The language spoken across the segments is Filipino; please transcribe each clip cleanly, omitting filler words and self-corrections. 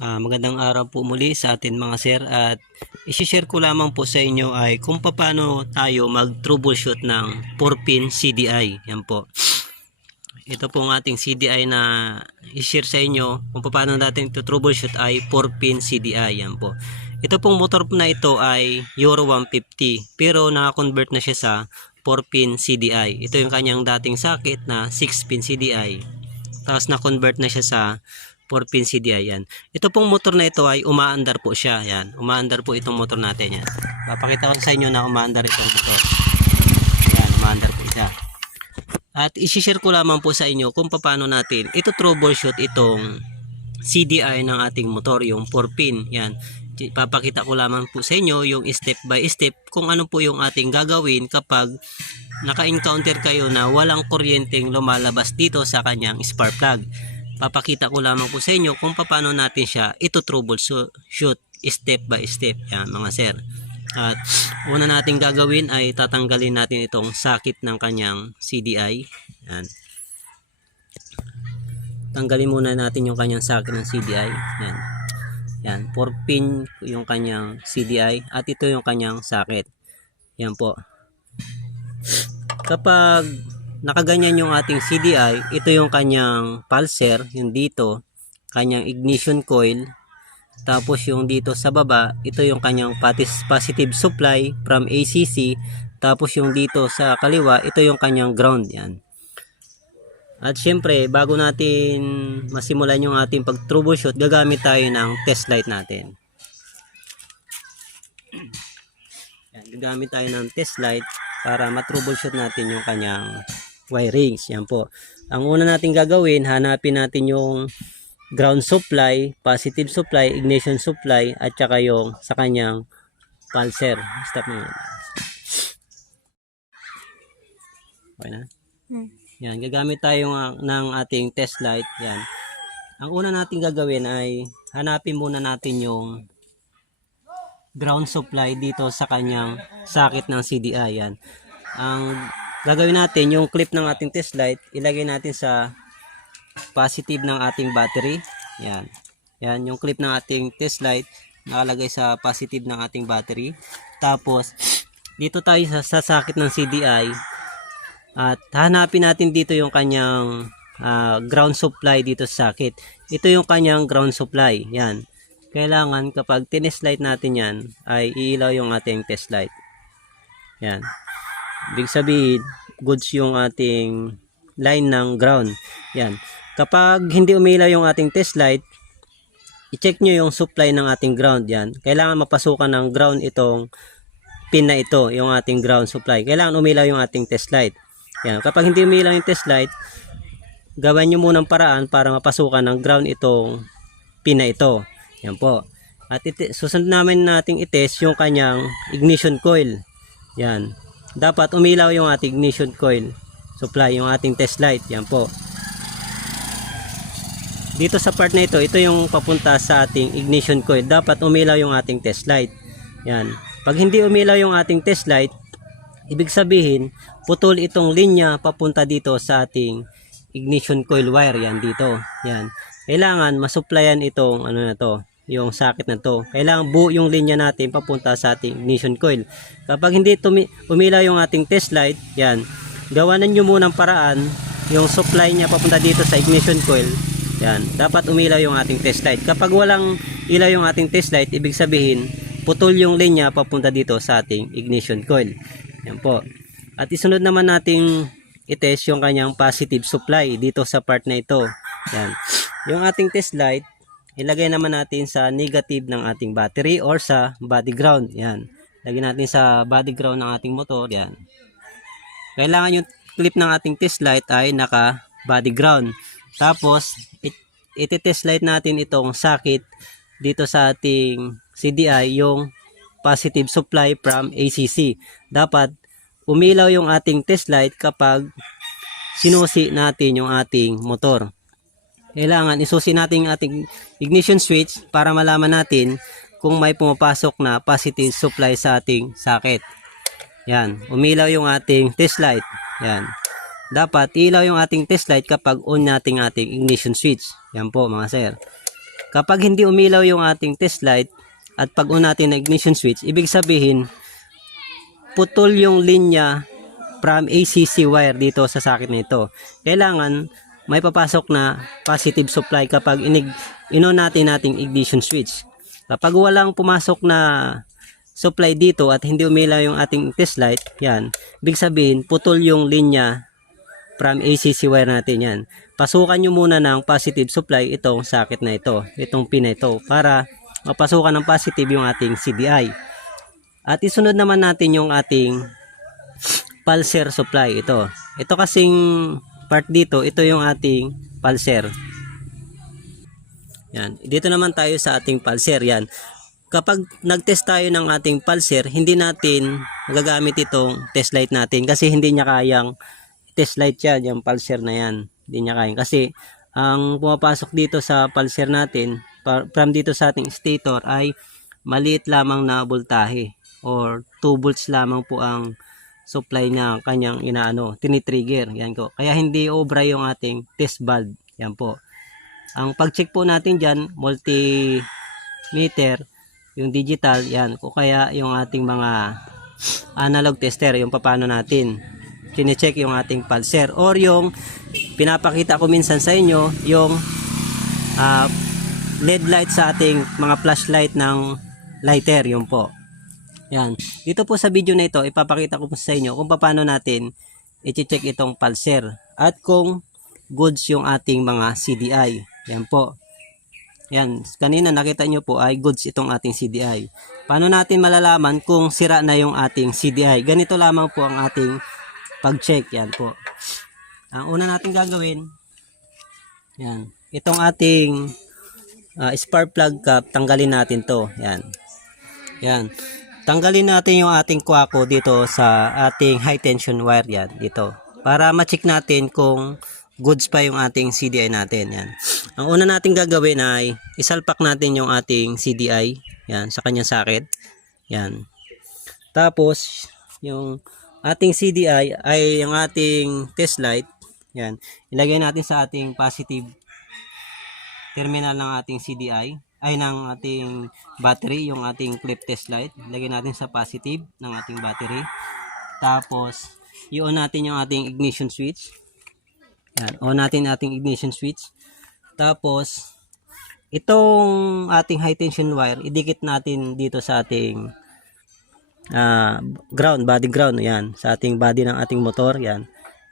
Magandang araw po muli sa atin mga sir, at isi-share ko lamang po sa inyo ay kung paano tayo mag-troubleshoot ng 4-pin CDI. Yan po. Ito po ang ating CDI na i-share sa inyo. Kung paano natin ito troubleshoot ay 4-pin CDI. Yan po. Ito pong motor na ito ay Euro 150 pero naka-convert na siya sa 4-pin CDI. Ito yung kanyang dating socket na 6-pin CDI. Tapos na-convert na siya sa 4-pin CDI yan. Ito pong motor na ito ay umaandar po siya. Yan. Umaandar po itong motor natin yan. Papakita ko sa inyo na umaandar itong motor. Yan, umaandar po siya. At i-share ko lamang po sa inyo kung paano natin ito troubleshoot itong CDI ng ating motor, yung 4-pin. Yan. Papakita ko lamang po sa inyo yung step by step kung ano po yung ating gagawin kapag naka-encounter kayo na walang kuryenteng lumalabas dito sa kanyang spark plug. Papakita ko lamang po sa inyo kung paano natin siya ito troubleshoot step by step. Yan mga sir. At una nating gagawin ay tatanggalin natin itong socket ng kanyang CDI. Yan. Tanggalin muna natin yung kanyang socket ng CDI. Yan. Yan, 4-pin yung kanyang CDI at ito yung kanyang socket. Yan po. Kapag nakaganyan yung ating CDI, ito yung kanyang pulser, yung dito, kanyang ignition coil. Tapos yung dito sa baba, ito yung kanyang positive supply from ACC. Tapos yung dito sa kaliwa, ito yung kanyang ground. Yan. At syempre, bago natin masimulan yung ating pag-troubleshoot, gagamit tayo ng test light natin. Yan, gagamit tayo ng test light para ma-troubleshoot natin yung kanyang wirings. Yan po. Ang una natin gagawin, hanapin natin yung ground supply, positive supply, ignition supply, at saka yung sa kanyang pulser. Stop mo. Okay na? Yan, gagamit tayo ng ating test light. Yan. Ang una natin gagawin ay hanapin muna natin yung ground supply dito sa kanyang socket ng CDI. Yan. Ang gagawin natin, yung clip ng ating test light, ilagay natin sa positive ng ating battery. Yan. Yan, yung clip ng ating test light nakalagay sa positive ng ating battery. Tapos, dito tayo sa socket ng CDI. At hanapin natin dito yung kanyang ground supply dito sa socket. Ito yung kanyang ground supply. Yan. Kailangan kapag tinest light natin yan, ay iilaw yung ating test light. Yan. Ibig sabihin, goods yung ating line ng ground. Yan. Kapag hindi umilaw yung ating test light, i-check nyo yung supply ng ating ground. Yan. Kailangan mapasukan ng ground itong pin na ito, yung ating ground supply. Kailangan umilaw yung ating test light. Yan. Kapag hindi umilaw yung test light, gawan nyo munang paraan para mapasukan ng ground itong pin na ito. Yan po. At susunod namin nating itest yung kanyang ignition coil. Yan. Dapat umilaw yung ating ignition coil supply, yung ating test light. Yan po. Dito sa part na ito, ito yung papunta sa ating ignition coil. Dapat umilaw yung ating test light. Yan. Pag hindi umilaw yung ating test light, ibig sabihin, putol itong linya papunta dito sa ating ignition coil wire. Yan dito. Yan. Kailangan masupplyan itong ano na to, yung socket na to. Kailangan buo yung linya natin papunta sa ating ignition coil. Kapag hindi umilaw yung ating test light, yan, gawanan nyo munang paraan yung supply niya papunta dito sa ignition coil. Yan, dapat umilaw yung ating test light. Kapag walang ilaw yung ating test light, ibig sabihin, putol yung linya papunta dito sa ating ignition coil. Yan po. At isunod naman nating itest yung kanyang positive supply dito sa part na ito. Yan. Yung ating test light, ilagay naman natin sa negative ng ating battery or sa body ground. Yan. Lagyan natin sa body ground ng ating motor. Yan. Kailangan yung clip ng ating test light ay naka body ground. Tapos, iti-test light natin itong socket dito sa ating CDI, yung positive supply from ACC. Dapat umilaw yung ating test light kapag sinusi natin yung ating motor. Kailangan isusi natin yung ating ignition switch para malaman natin kung may pumapasok na positive supply sa ating socket. Yan, umilaw yung ating test light. Yan. Dapat ilaw yung ating test light kapag on natin ating ignition switch. Yan po mga sir. Kapag hindi umilaw yung ating test light at pag-on natin ng ignition switch, ibig sabihin putol yung linya from ACC wire dito sa socket nito. Kailangan may papasok na positive supply kapag in-on natin nating ignition switch. Kapag walang pumasok na supply dito at hindi umilaw yung ating test light, yan, ibig sabihin putol yung linya from ACC wire natin yan. Pasukan nyo muna ng positive supply itong socket na ito, itong pin na ito, para mapasukan ng positive yung ating CDI. At isunod naman natin yung ating pulser supply. Ito kasing part dito, ito yung ating pulser. Yan. Dito naman tayo sa ating pulser. Yan. Kapag nag-test tayo ng ating pulser, hindi natin gagamit itong test light natin kasi hindi niya kayang test light yan, yung pulser na yan. Hindi niya kayang. Kasi ang pumapasok dito sa pulser natin, from dito sa ating stator ay maliit lamang na voltahe or 2 volts lamang po ang supply na kanyang tinitrigger. Yan ko. Kaya hindi obra yung ating test bulb. Yan po. Ang pag-check po natin dyan, multimeter, yung digital, yan. O kaya yung ating mga analog tester, yung paano natin chine-check yung ating pulser. Or yung pinapakita ko minsan sa inyo, yung LED light sa ating mga flashlight ng lighter, yun po. Yan. Dito po sa video na ito, ipapakita ko po sa inyo kung paano natin i-check itong pulser at kung goods yung ating mga CDI. Yan po. Yan. Kanina nakita nyo po ay goods itong ating CDI. Paano natin malalaman kung sira na yung ating CDI? Ganito lamang po ang ating pag-check. Yan po. Ang una natin gagawin, yan. Itong ating spark plug cap, tanggalin natin to. Yan. Yan. Tanggalin natin yung ating kwako dito sa ating high tension wire yan dito. Para ma-check natin kung goods pa yung ating CDI natin. Yan. Ang una natin gagawin ay isalpak natin yung ating CDI yan sa kanyang socket. Yan. Tapos yung ating CDI ay yung ating test light. Yan. Ilagay natin sa ating positive terminal ng ating CDI ay ng ating battery, yung ating clip test light. Ilagay natin sa positive ng ating battery. Tapos i-on natin yung ating ignition switch. Yan, on natin ating ignition switch. Tapos itong ating high tension wire, idikit natin dito sa ating ground, body ground, yan, sa ating body ng ating motor, yan.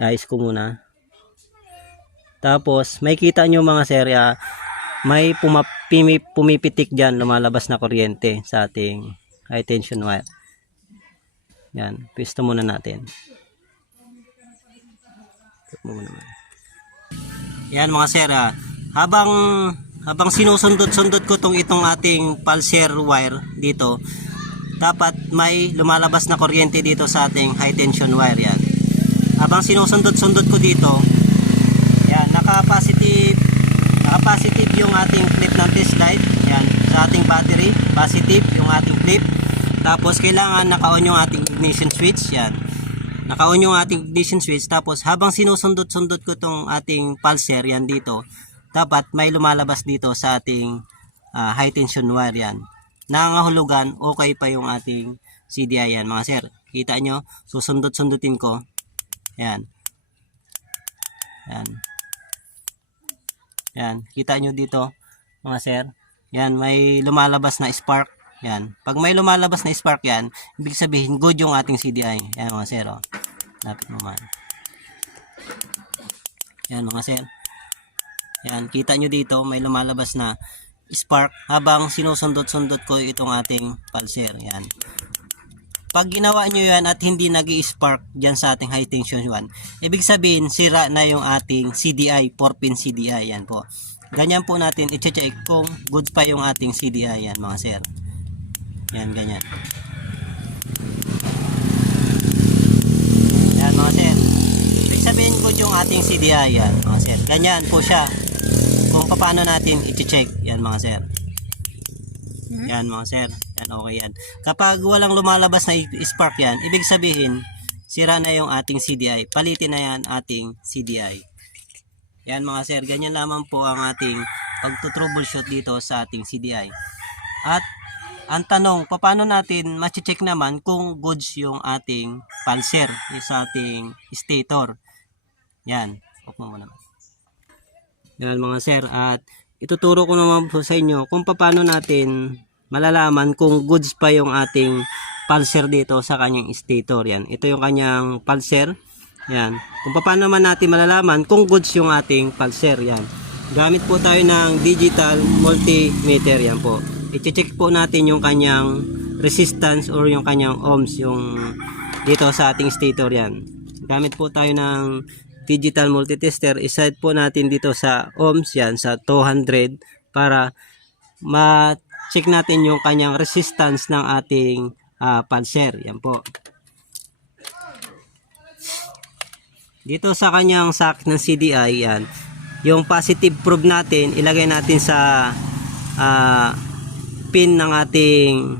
Ayos ko muna. Tapos may kita nyo mga sir, may pumipitik dyan, lumalabas na kuryente sa ating high tension wire. Yan, pwesto muna natin. Yan mga sir, habang sinusundot-sundot ko itong ating pulser wire dito, dapat may lumalabas na kuryente dito sa ating high tension wire. Yan. Habang sinusundot-sundot ko dito, yan, naka-positive yung ating clip ng test light. Yan, sa ating battery, positive yung ating clip. Tapos kailangan naka-on yung ating ignition switch. Yan. Naka-on yung ating ignition switch. Tapos habang sinusundot-sundot ko itong ating pulser, yan dito, dapat may lumalabas dito sa ating high tension wire. Yan. Nangangahulugan, okay pa yung ating CDI yan mga sir. Kita nyo, susundot-sundutin ko. Yan. Yan. Yan. Kita nyo dito mga sir. Yan, may lumalabas na spark. Yan. Pag may lumalabas na spark yan, ibig sabihin good yung ating CDI. Yan mga sir. Oh. Lapit mo man. Yan mga sir. Yan. Kita nyo dito, may lumalabas na spark habang sinusundot-sundot ko itong ating pulser. Yan. Pag ginawa nyo yan at hindi nag-i-spark dyan sa ating high tension 1, ibig sabihin sira na yung ating CDI, 4-pin CDI. Yan po. Ganyan po natin i-check kung goods pa yung ating CDI. Yan mga sir. Yan, ganyan. Yan mga sir. Ibig sabihin good yung ating CDI. Yan mga sir. Ganyan po siya kung paano natin i-check. Yan mga sir. Yan mga sir. Yan, okay yan. Kapag walang lumalabas na spark yan, ibig sabihin sira na yung ating CDI. Palitin na yan ating CDI. Yan mga sir. Ganyan lamang po ang ating pagto-troubleshoot dito sa ating CDI. At ang tanong, paano natin ma-check naman kung goods yung ating pulser, yung sa ating stator. Yan. Off mo naman. Yan mga sir. At ituturo ko naman po sa inyo kung paano natin malalaman kung goods pa yung ating pulser dito sa kanyang stator. Yan. Ito yung kanyang pulser. Yan. Kung paano naman natin malalaman kung goods yung ating pulser. Yan. Gamit po tayo ng digital multimeter. Yan po. I-check po natin yung kanyang resistance or yung kanyang ohms yung dito sa ating stator. Yan. Gamit po tayo ng digital multitester. I-set po natin dito sa ohms yan sa 200 para ma-check natin yung kanyang resistance ng ating pulser. Yan po. Dito sa kanyang socket ng CDI yan, yung positive probe natin ilagay natin sa pin ng ating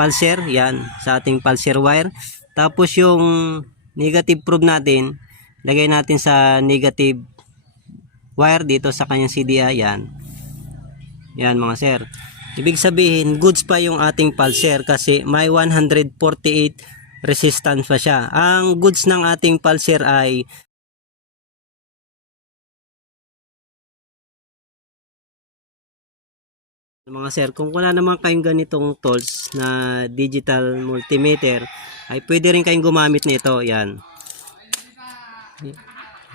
pulser, yan, sa ating pulser wire. Tapos yung negative probe natin, lagay natin sa negative wire dito sa kanyang CDI, yan. Yan mga sir. Ibig sabihin, goods pa yung ating pulser kasi may 148 resistance pa siya. Ang goods ng ating pulser ay mga sir, kung wala naman kayong ganitong tools na digital multimeter, ay pwede rin kayong gumamit nito. Yan.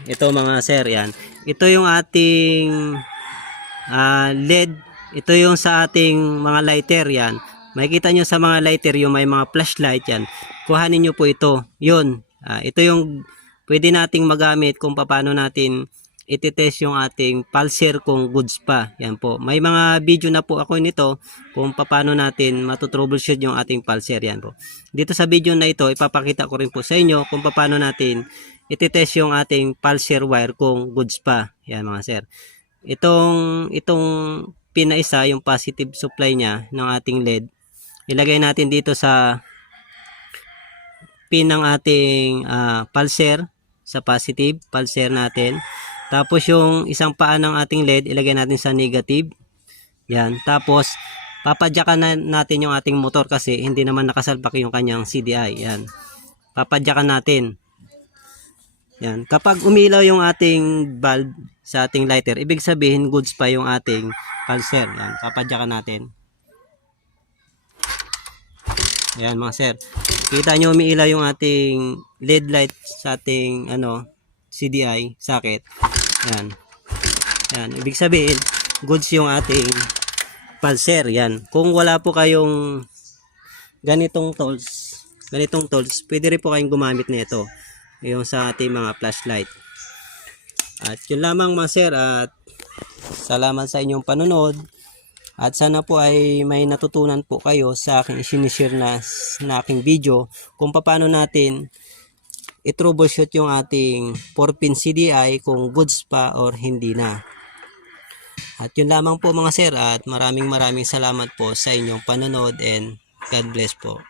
Ito mga sir, yan. Ito yung ating LED. Ito yung sa ating mga lighter, yan. Makikita nyo sa mga lighter yung may mga flashlight, yan. Kuhanin nyo po ito. Yun. Ito yung pwede nating magamit kung paano natin ititest yung ating pulser kung goods pa. Yan po. May mga video na po ako nito kung paano natin matutroubleshoot yung ating pulser. Yan po. Dito sa video na ito, ipapakita ko rin po sa inyo kung paano natin ititest yung ating pulser wire kung goods pa. Yan mga sir. Itong pin na isa, yung positive supply niya ng ating LED, ilagay natin dito sa pin ng ating pulser, sa positive pulser natin. Tapos yung isang paa ng ating LED, ilagay natin sa negative. Yan. Tapos, papadyakan natin yung ating motor kasi hindi naman nakasalpak yung kanyang CDI. Yan. Papadyakan natin. Yan. Kapag umilaw yung ating bulb sa ating lighter, ibig sabihin goods pa yung ating pulser. Yan. Papadyakan natin. Yan mga sir. Kita nyo umiilaw yung ating LED light sa ating CDI socket. Yan. Yan. Ibig sabihin, goods yung ating pulser. Yan. Kung wala po kayong ganitong tools, pwede rin po kayong gumamit nito. Yung sa ating mga flashlight. At yun lamang mga sir. At salamat sa inyong panunod. At sana po ay may natutunan po kayo sa aking isinishare na aking video kung paano natin i-troubleshoot yung ating 4-pin CDI kung goods pa or hindi na. At yun lamang po mga sir, at maraming salamat po sa inyong panonood and God bless po.